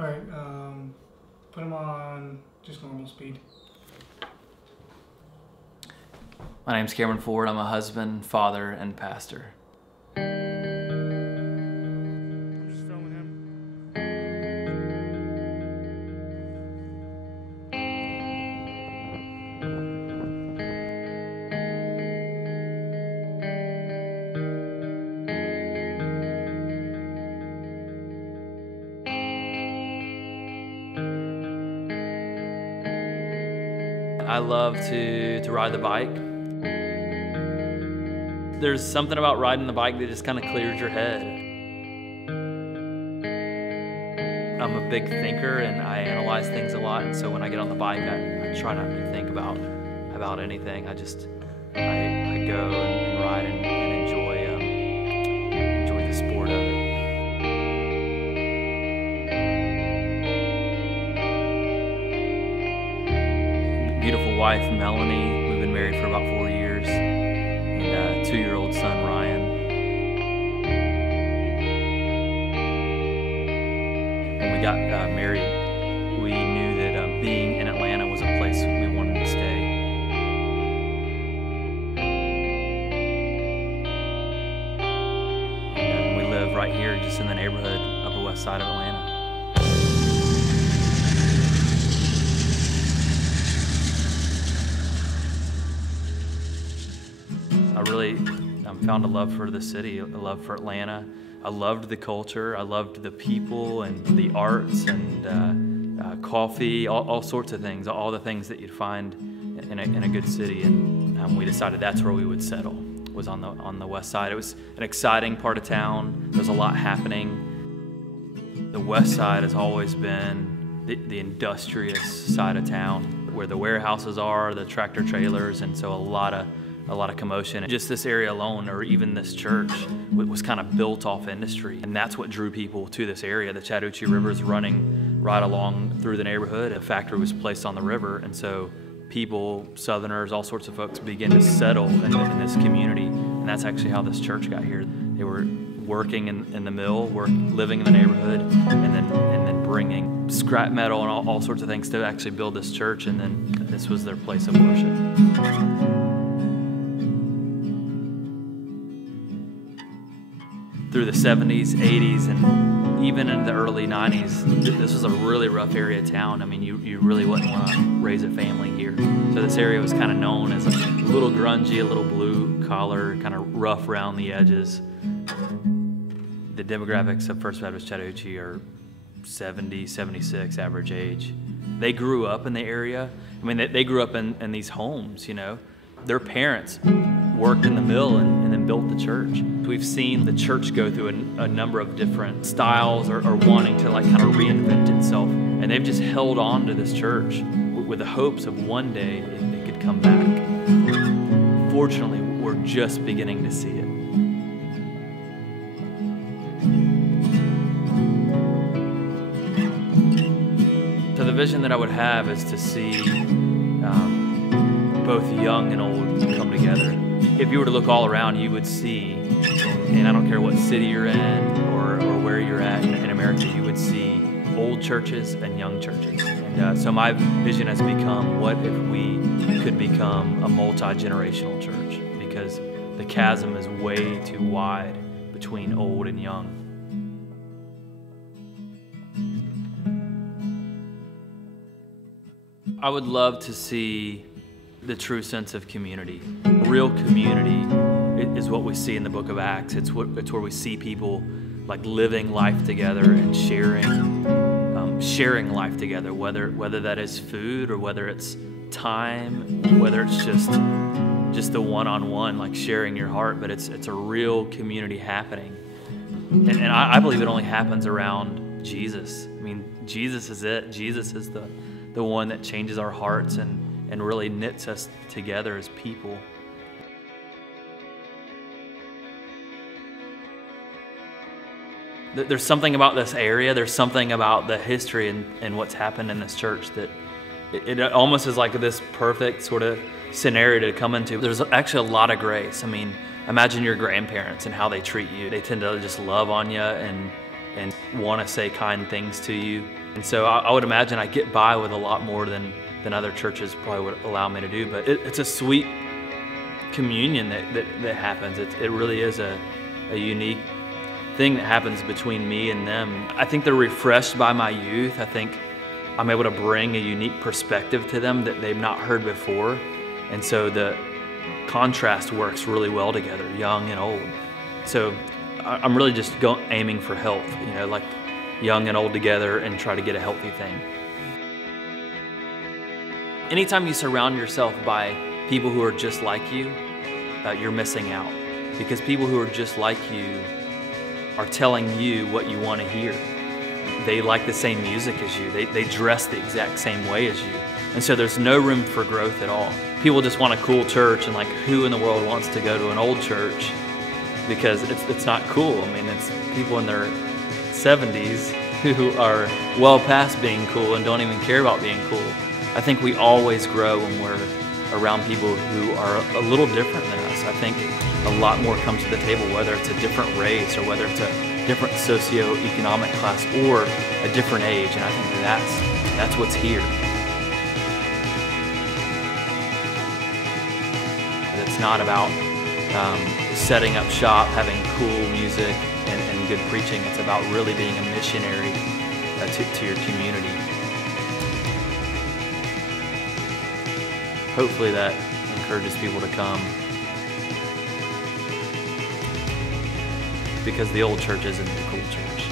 Alright, put them on just normal speed. My name's Cameron Ford. I'm a husband, father, and pastor. I'm just filming him. I love to ride the bike. There's something about riding the bike that just kind of clears your head. I'm a big thinker and I analyze things a lot, and so when I get on the bike, I try not to think about anything. I go and ride and enjoy the sport of it. Beautiful wife, Melanie. We've been married for about 4 years. And 2-year-old son, Ryan. When we got married, we knew that being in Atlanta was a place we wanted to stay. And we live right here, just in the neighborhood, Upper West Side of Atlanta. I really found a love for the city, a love for Atlanta. I loved the culture, I loved the people and the arts and coffee, all sorts of things, all the things that you'd find in a good city. And we decided that's where we would settle, was on the west side. It was an exciting part of town. There's a lot happening. The west side has always been the industrious side of town, where the warehouses are, the tractor trailers, and so a lot of commotion. And just this area alone, or even this church, was kind of built off industry. And that's what drew people to this area. The Chattahoochee River is running right along through the neighborhood. A factory was placed on the river. And so people, Southerners, all sorts of folks began to settle in this community. And that's actually how this church got here. They were working in the mill, living in the neighborhood, and then bringing scrap metal and all sorts of things to actually build this church. And then this was their place of worship. Through the 70s, 80s, and even in the early 90s, this was a really rough area of town. I mean, you really wouldn't want to raise a family here. So this area was kind of known as a little grungy, a little blue collar, kind of rough around the edges. The demographics of First Baptist Chattahoochee are 70, 76 average age. They grew up in the area. I mean, they grew up in these homes, you know. Their parents worked in the mill and then built the church. We've seen the church go through a number of different styles or wanting to kind of reinvent itself. And they've just held on to this church with the hopes of one day it could come back. Fortunately, we're just beginning to see it. So the vision that I would have is to see both young and old come together. If you were to look all around, you would see, and I don't care what city you're in or where you're at in America, you would see old churches and young churches. And so my vision has become, what if we could become a multi-generational church? Because the chasm is way too wide between old and young. I would love to see the true sense of community. Real community is what we see in the book of Acts. It's where we see people living life together and sharing life together, whether that is food or whether it's time, whether it's just the one-on-one, sharing your heart, but it's a real community happening. And I believe it only happens around Jesus. I mean, Jesus is it. Jesus is the one that changes our hearts and really knits us together as people. There's something about this area, there's something about the history and what's happened in this church that it almost is like this perfect sort of scenario to come into. There's actually a lot of grace. I mean, imagine your grandparents and how they treat you. They tend to just love on you and and want to say kind things to you. And so I would imagine I get by with a lot more than other churches probably would allow me to do. But it's a sweet communion that happens. It really is a unique thing that happens between me and them. I think they're refreshed by my youth. I think I'm able to bring a unique perspective to them that they've not heard before. And so the contrast works really well together, young and old. So I'm really just aiming for health, like young and old together, and try to get a healthy thing. Anytime you surround yourself by people who are just like you, you're missing out. Because people who are just like you are telling you what you want to hear. They like the same music as you. They dress the exact same way as you. And so there's no room for growth at all. People just want a cool church, and like, who in the world wants to go to an old church? Because it's not cool. I mean, it's people in their 70s who are well past being cool and don't even care about being cool. I think we always grow when we're around people who are a little different than us. I think a lot more comes to the table, whether it's a different race or whether it's a different socioeconomic class or a different age. And I think that's what's here. It's not about setting up shop, having cool music and good preaching. It's about really being a missionary to your community. Hopefully that encourages people to come, because the old church isn't the cool church.